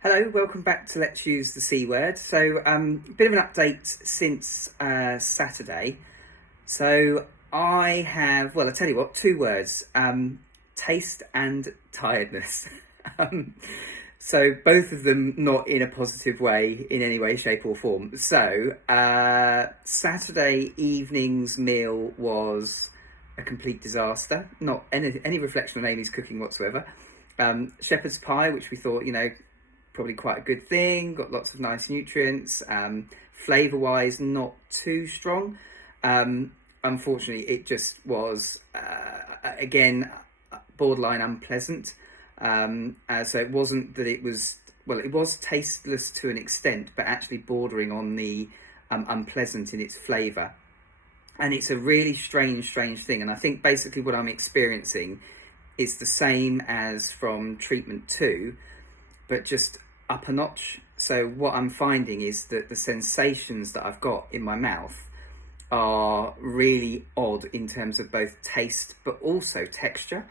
Hello, welcome back to Let's Use the C Word. So, a bit of an update since Saturday. So, I tell you what, two words, taste and tiredness. um, so, both of them not in a positive way, in any way, shape, or form. So, Saturday evening's meal was a complete disaster, not any reflection on Amy's cooking whatsoever. Shepherd's pie, which we thought, probably quite a good thing, got lots of nice nutrients. Flavour wise, not too strong. Unfortunately, it just was, again, borderline unpleasant. So it wasn't that it was, well, it was tasteless to an extent, but actually bordering on the unpleasant in its flavour. And it's a really strange thing. And I think basically what I'm experiencing is the same as from treatment 2, but just up a notch. So what I'm finding is that the sensations that I've got in my mouth are really odd in terms of both taste but also texture.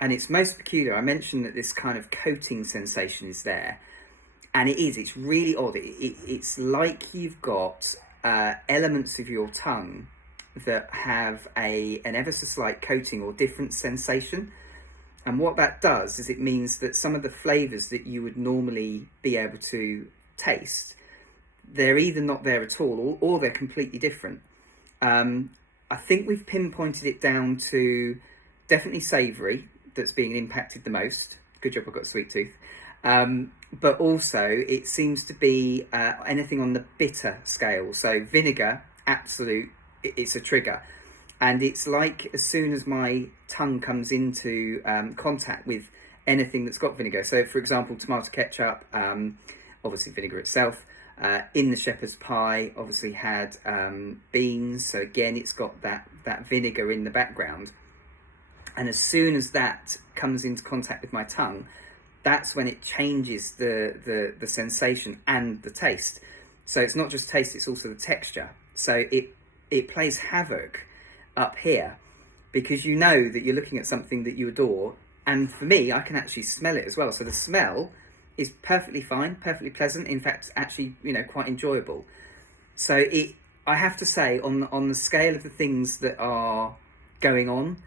And it's most peculiar. I mentioned that this kind of coating sensation is there, and it's really odd. It's like you've got elements of your tongue that have an ever so slight coating or different sensation. And what that does is it means that some of the flavours that you would normally be able to taste, they're either not there at all or they're completely different. I think we've pinpointed it down to definitely savoury that's being impacted the most. Good job I've got a sweet tooth. But also it seems to be anything on the bitter scale. So vinegar, absolute, it's a trigger. And it's like as soon as my tongue comes into contact with anything that's got vinegar. So, for example, tomato ketchup, obviously vinegar itself. In the shepherd's pie, obviously had beans. So again, it's got that vinegar in the background. And as soon as that comes into contact with my tongue, that's when it changes the sensation and the taste. So it's not just taste; it's also the texture. So it plays havoc up here, because you know that you're looking at something that you adore, and for me, I can actually smell it as well. So the smell is perfectly fine, perfectly pleasant. In fact, actually, quite enjoyable. So I have to say, on the scale of the things that are going on,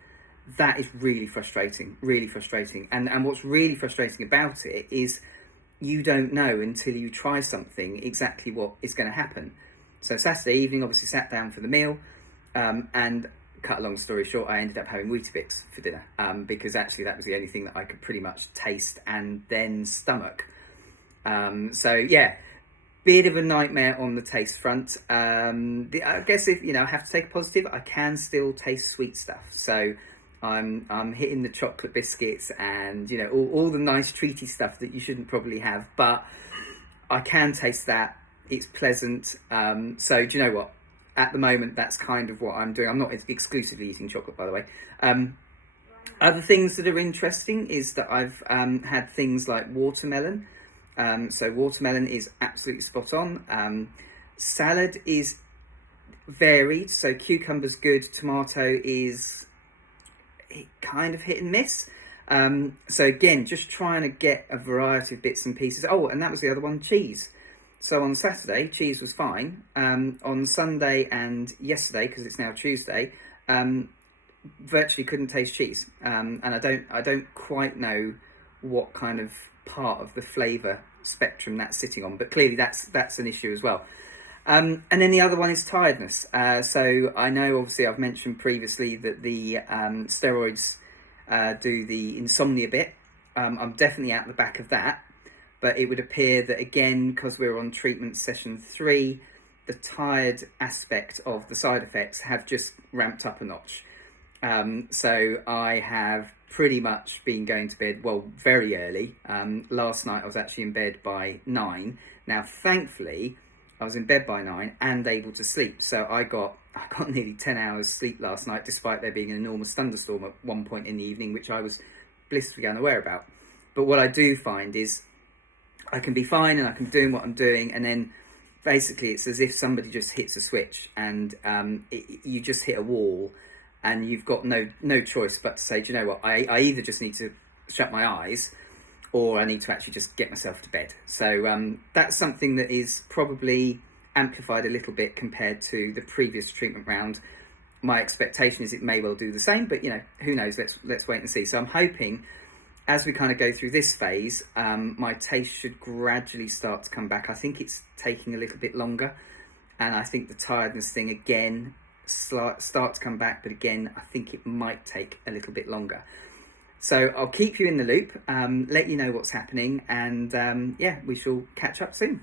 that is really frustrating, really frustrating. And what's really frustrating about it is you don't know until you try something exactly what is going to happen. So Saturday evening, obviously sat down for the meal. And cut a long story short, I ended up having Weetabix for dinner because actually that was the only thing that I could pretty much taste and then stomach. So yeah, bit of a nightmare on the taste front. I guess if I have to take a positive, I can still taste sweet stuff. So I'm hitting the chocolate biscuits and all the nice treaty stuff that you shouldn't probably have, but I can taste that. It's pleasant. So do you know what? At the moment, that's kind of what I'm doing. I'm not exclusively eating chocolate, by the way. Other things that are interesting is that I've had things like watermelon. So watermelon is absolutely spot on. Salad is varied. So cucumber's good. Tomato is kind of hit and miss. So again, just trying to get a variety of bits and pieces. Oh, and that was the other one, cheese. So on Saturday, cheese was fine. On Sunday and yesterday, because it's now Tuesday, virtually couldn't taste cheese. And I don't quite know what kind of part of the flavour spectrum that's sitting on, but clearly that's an issue as well. And then the other one is tiredness. So I know, obviously, I've mentioned previously that the steroids do the insomnia bit. I'm definitely out the back of that. But it would appear that, again, because we're on treatment session 3, the tired aspect of the side effects have just ramped up a notch. So I have pretty much been going to bed, well, very early. Last night I was actually in bed by 9. Now, thankfully, I was in bed by 9 and able to sleep. So I got nearly 10 hours sleep last night, despite there being an enormous thunderstorm at one point in the evening, which I was blissfully unaware about. But what I do find is I can be fine and I can be doing what I'm doing, and then basically it's as if somebody just hits a switch and you just hit a wall, and you've got no choice but to say, do you know what, I either just need to shut my eyes, or I need to actually just get myself to bed. So that's something that is probably amplified a little bit compared to the previous treatment round. My expectation is it may well do the same, but who knows? Let's wait and see. So I'm hoping as we kind of go through this phase, my taste should gradually start to come back. I think it's taking a little bit longer, and I think the tiredness thing again start to come back, but again I think it might take a little bit longer. So I'll keep you in the loop, let you know what's happening, and we shall catch up soon.